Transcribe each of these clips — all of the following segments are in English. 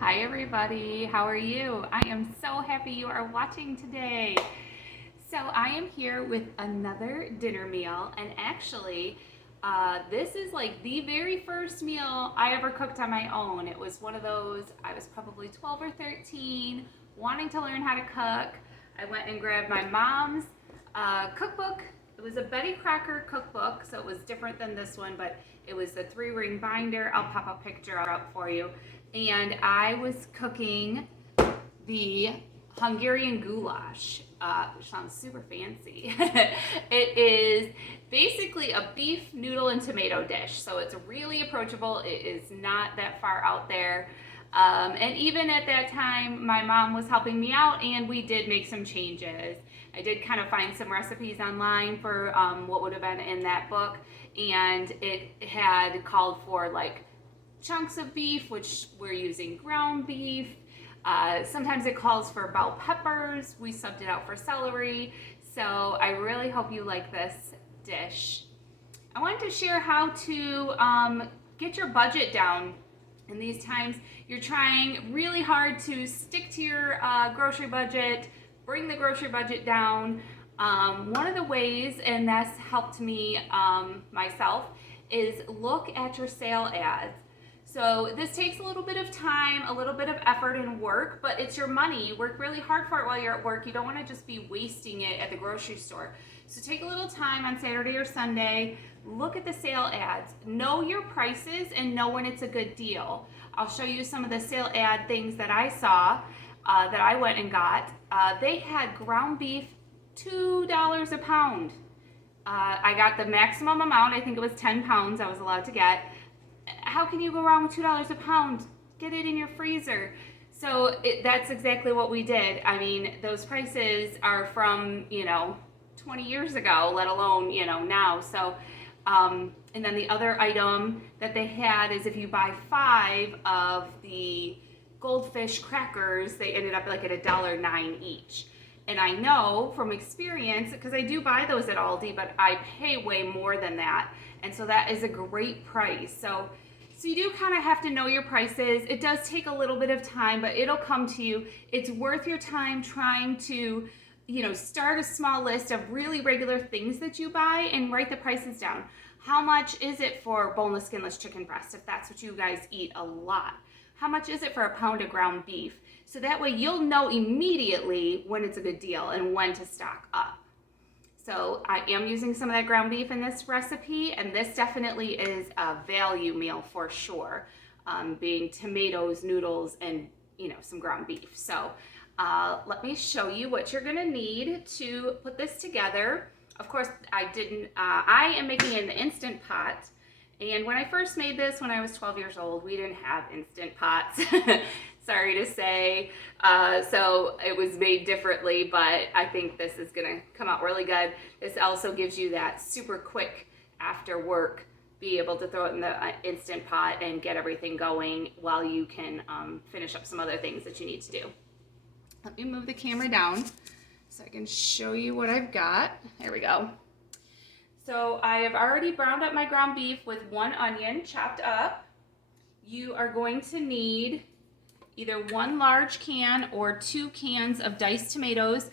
Hi everybody, how are you? I am so happy you are watching today. So I am here with another dinner meal, and actually this is like the very first meal I ever cooked on my own. It was one of those, I was probably 12 or 13, wanting to learn how to cook. I went and grabbed my mom's cookbook. It was a Betty Crocker cookbook, so it was different than this one, but it was the 3-ring binder. I'll pop a picture up for you. And I was cooking the Hungarian goulash, which sounds super fancy. It is basically a beef noodle and tomato dish, so it's really approachable. It is not that far out there. And even at that time, my mom was helping me out, and we did make some changes. I did kind of find some recipes online for what would have been in that book, and it had called for like chunks of beef, which we're using ground beef. Sometimes it calls for bell peppers. We subbed it out for celery. So I really hope you like this dish. I wanted to share how to get your budget down. In these times, you're trying really hard to stick to your grocery budget, bring the grocery budget down. One of the ways, and that's helped me myself, is look at your sale ads. So this takes a little bit of time, a little bit of effort and work, but it's your money. You work really hard for it while you're at work. You don't want to just be wasting it at the grocery store. So take a little time on Saturday or Sunday, look at the sale ads, know your prices, and know when it's a good deal. I'll show you some of the sale ad things that I saw that I went and got. They had ground beef, $2 a pound. I got the maximum amount. I think it was 10 pounds I was allowed to get. How can you go wrong with $2 a pound? Get it in your freezer. So that's exactly what we did. I mean, those prices are from, 20 years ago, let alone, now. So, and then the other item that they had is if you buy 5 of the goldfish crackers, they ended up like at $1.09 each. And I know from experience, because I do buy those at Aldi, but I pay way more than that. And so that is a great price. So you do kind of have to know your prices. It does take a little bit of time, but it'll come to you. It's worth your time trying to, start a small list of really regular things that you buy and write the prices down. How much is it for boneless, skinless chicken breast, if that's what you guys eat a lot? How much is it for a pound of ground beef? So that way you'll know immediately when it's a good deal and when to stock up. So I am using some of that ground beef in this recipe, and this definitely is a value meal for sure, being tomatoes, noodles, and some ground beef. So let me show you what you're gonna need to put this together. Of course, I am making it in the Instant Pot. And when I first made this, when I was 12 years old, we didn't have Instant Pots, sorry to say. So it was made differently, but I think this is gonna come out really good. This also gives you that super quick after work, be able to throw it in the Instant Pot and get everything going while you can finish up some other things that you need to do. Let me move the camera down so I can show you what I've got. There we go. So I have already browned up my ground beef with 1 onion chopped up. You are going to need either 1 large can or 2 cans of diced tomatoes.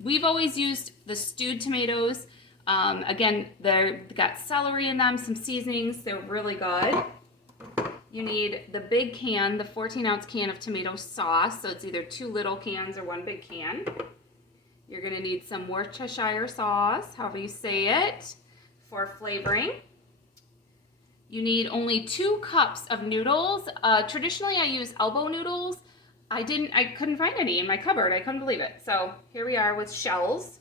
We've always used the stewed tomatoes. Again, they've got celery in them, some seasonings. They're really good. You need the big can, the 14-ounce can of tomato sauce. So it's either 2 little cans or 1 big can. You're going to need some Worcestershire sauce, however you say it, for flavoring. You need only 2 cups of noodles. Traditionally, I use elbow noodles. I couldn't find any in my cupboard. I couldn't believe it. So here we are with shells.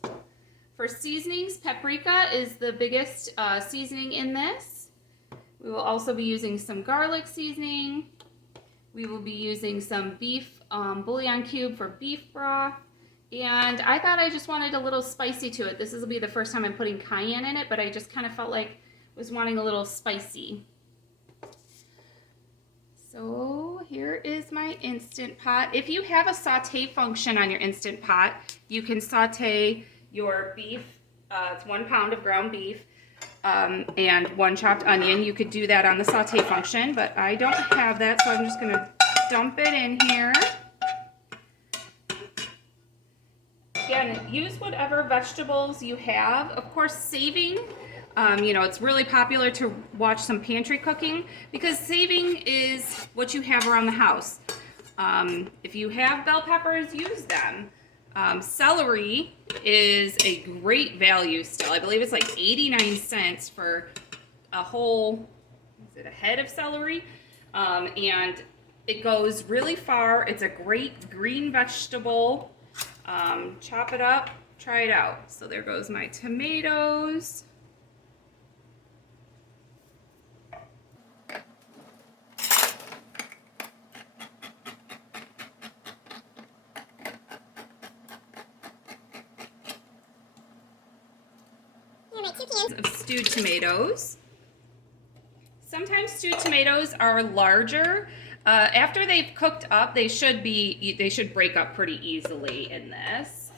For seasonings, paprika is the biggest seasoning in this. We will also be using some garlic seasoning. We will be using some beef bouillon cube for beef broth. And I thought I just wanted a little spicy to it. This will be the first time I'm putting cayenne in it, but I just kind of felt like I was wanting a little spicy. So here is my Instant Pot. If you have a saute function on your Instant Pot, you can saute your beef. It's 1 pound of ground beef and 1 chopped onion. You could do that on the saute function, but I don't have that, so I'm just gonna dump it in here. Again, use whatever vegetables you have. Of course, saving, you know, it's really popular to watch some pantry cooking because saving is what you have around the house. If you have bell peppers, use them. Celery is a great value still. I believe it's like 89 cents for a whole, is it a head of celery? And it goes really far. It's a great green vegetable. Chop it up, try it out. So there goes my tomatoes. Of stewed tomatoes. Sometimes stewed tomatoes are larger. After they've cooked up, they should break up pretty easily in this.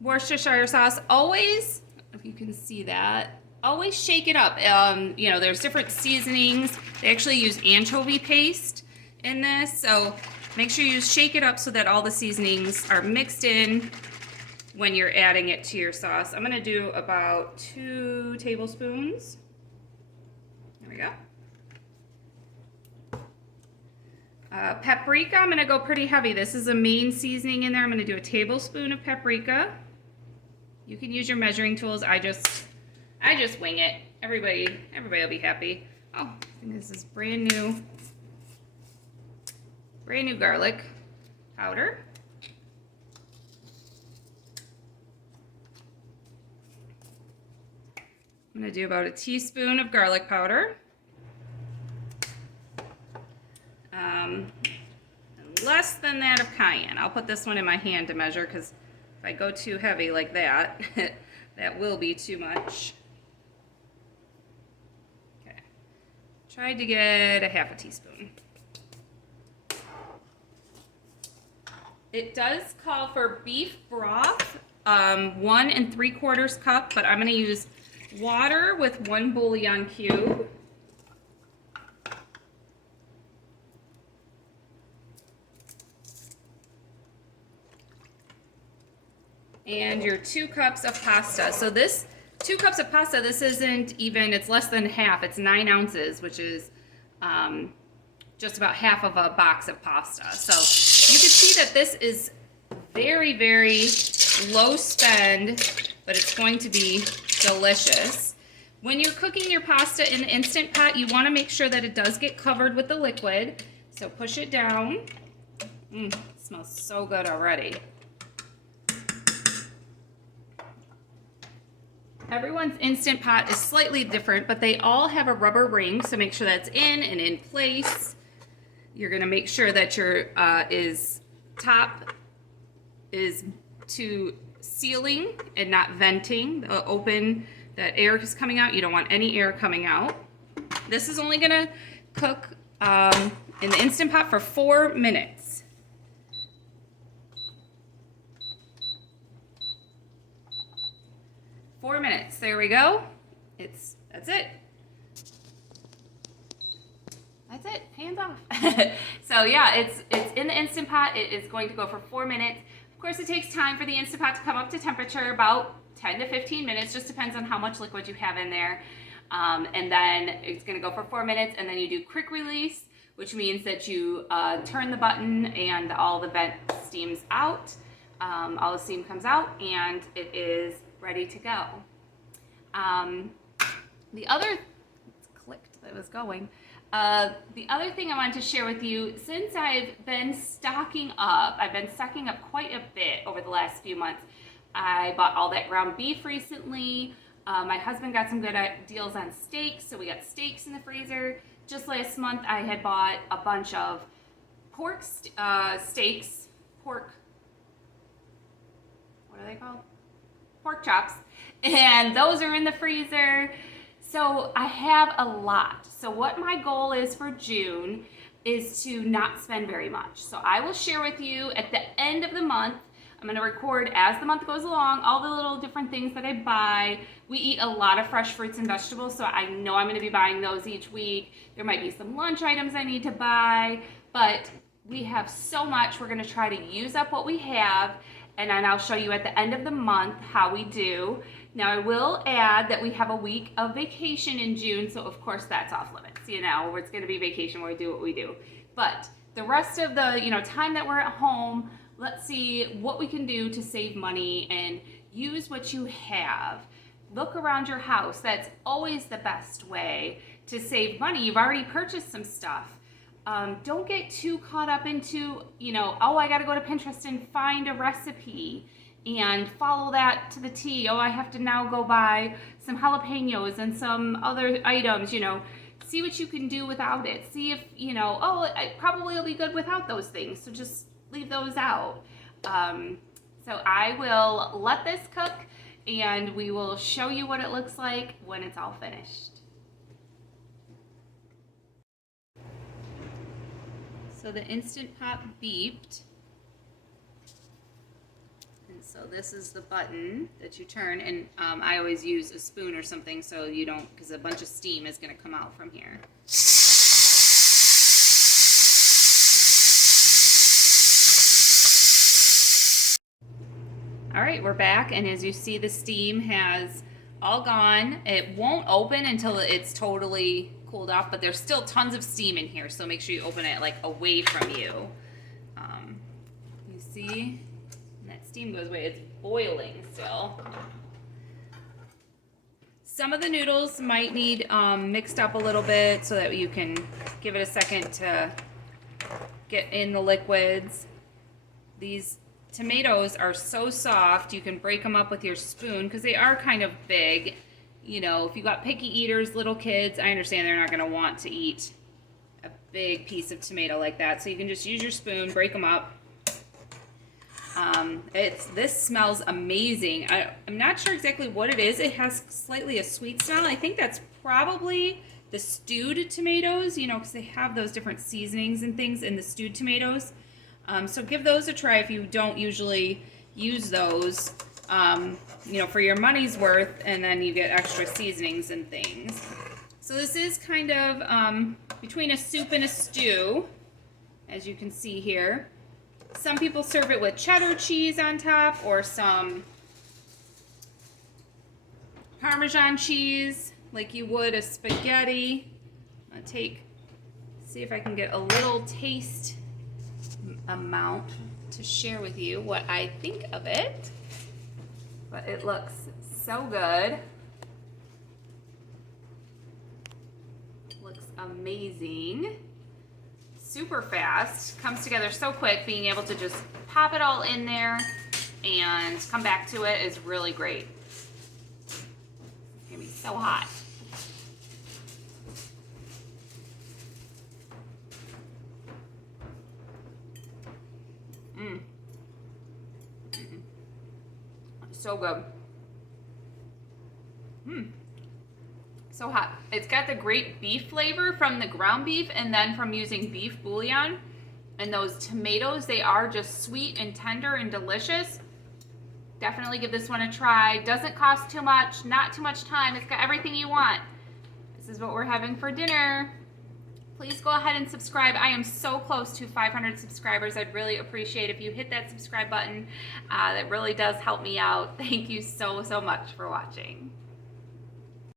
Worcestershire sauce, always, if you can see that, always shake it up. You know, there's different seasonings. They actually use anchovy paste in this, so make sure you shake it up so that all the seasonings are mixed in when you're adding it to your sauce. I'm gonna do about 2 tablespoons. There we go. Paprika, I'm gonna go pretty heavy. This is a main seasoning in there. I'm gonna do a tablespoon of paprika. You can use your measuring tools. I just wing it. Everybody will be happy. Oh, I think this is brand new garlic powder. I'm gonna do about a teaspoon of garlic powder. Less than that of cayenne. I'll put this one in my hand to measure because if I go too heavy like that, that will be too much. Okay. Tried to get a half a teaspoon. It does call for beef broth, 1 3/4 cup, but I'm gonna use water with 1 bouillon cube. And your 2 cups of pasta. So this 2 cups of pasta, this isn't even, it's less than half. It's 9 ounces, which is just about half of a box of pasta. So you can see that this is very, very low spend, but it's going to be delicious. When you're cooking your pasta in the Instant Pot, you want to make sure that it does get covered with the liquid. So push it down. It smells so good already. Everyone's Instant Pot is slightly different, but they all have a rubber ring, so make sure that's in and in place. You're gonna make sure that your top is to ceiling and not venting, open, that air is coming out. You don't want any air coming out. This is only gonna cook in the Instant Pot for 4 minutes. 4 minutes, there we go. That's it. That's it, hands off. So yeah, it's in the Instant Pot. It is going to go for 4 minutes. Of course, it takes time for the Instant Pot to come up to temperature, about 10 to 15 minutes, just depends on how much liquid you have in there. And then it's gonna go for 4 minutes, and then you do quick release, which means that you turn the button and all the vent steams out. All the steam comes out, and it is ready to go. The other thing I wanted to share with you, since I've been stocking up quite a bit over the last few months. I bought all that ground beef recently. My husband got some good deals on steaks, so we got steaks in the freezer. Just last month, I had bought a bunch of pork steaks, what are they called? Pork chops, and those are in the freezer. So I have a lot. So what my goal is for June is to not spend very much. So I will share with you at the end of the month I'm gonna record as the month goes along, all the little different things that I buy. We eat a lot of fresh fruits and vegetables, so I know I'm gonna be buying those each week. There might be some lunch items I need to buy, but we have so much. We're gonna try to use up what we have, and then I'll show you at the end of the month how we do. Now I will add that we have a week of vacation in June, so of course that's off limits, you know, it's gonna be vacation where we do what we do. But the rest of the, time that we're at home, let's see what we can do to save money and use what you have. Look around your house. That's always the best way to save money. You've already purchased some stuff. Don't get too caught up into, oh, I got to go to Pinterest and find a recipe and follow that to the T. Oh, I have to now go buy some jalapenos and some other items, See what you can do without it. See if, oh, it probably will be good without those things. So just leave those out. So I will let this cook and we will show you what it looks like when it's all finished. So the Instant Pot beeped. And so this is the button that you turn, and I always use a spoon or something so you don't, because a bunch of steam is going to come out from here. All right, we're back, and as you see, the steam has all gone. It won't open until it's totally cooled off, but there's still tons of steam in here, so make sure you open it like away from you. You see? That steam goes away. It's boiling still. Some of the noodles might need mixed up a little bit so that you can give it a second to get in the liquids. These tomatoes are so soft, you can break them up with your spoon because they are kind of big. If you got picky eaters, little kids, I understand they're not going to want to eat a big piece of tomato like that. So you can just use your spoon, break them up. This smells amazing. I'm not sure exactly what it is. It has slightly a sweet smell. I think that's probably the stewed tomatoes, because they have those different seasonings and things in the stewed tomatoes. So give those a try if you don't usually use those, for your money's worth, and then you get extra seasonings and things. So this is kind of between a soup and a stew, as you can see here. Some people serve it with cheddar cheese on top or some Parmesan cheese like you would a spaghetti. I'm gonna see if I can get a little taste amount to share with you what I think of it. But it looks so good. Looks amazing. Super fast, comes together so quick. Being able to just pop it all in there and come back to it is really great. It's gonna be so hot. So good. So hot. It's got the great beef flavor from the ground beef and then from using beef bouillon. And those tomatoes, they are just sweet and tender and delicious. Definitely give this one a try. Doesn't cost too much, not too much time. It's got everything you want. This is what we're having for dinner. Please go ahead and subscribe. I am so close to 500 subscribers. I'd really appreciate if you hit that subscribe button. That really does help me out. Thank you so, so much for watching.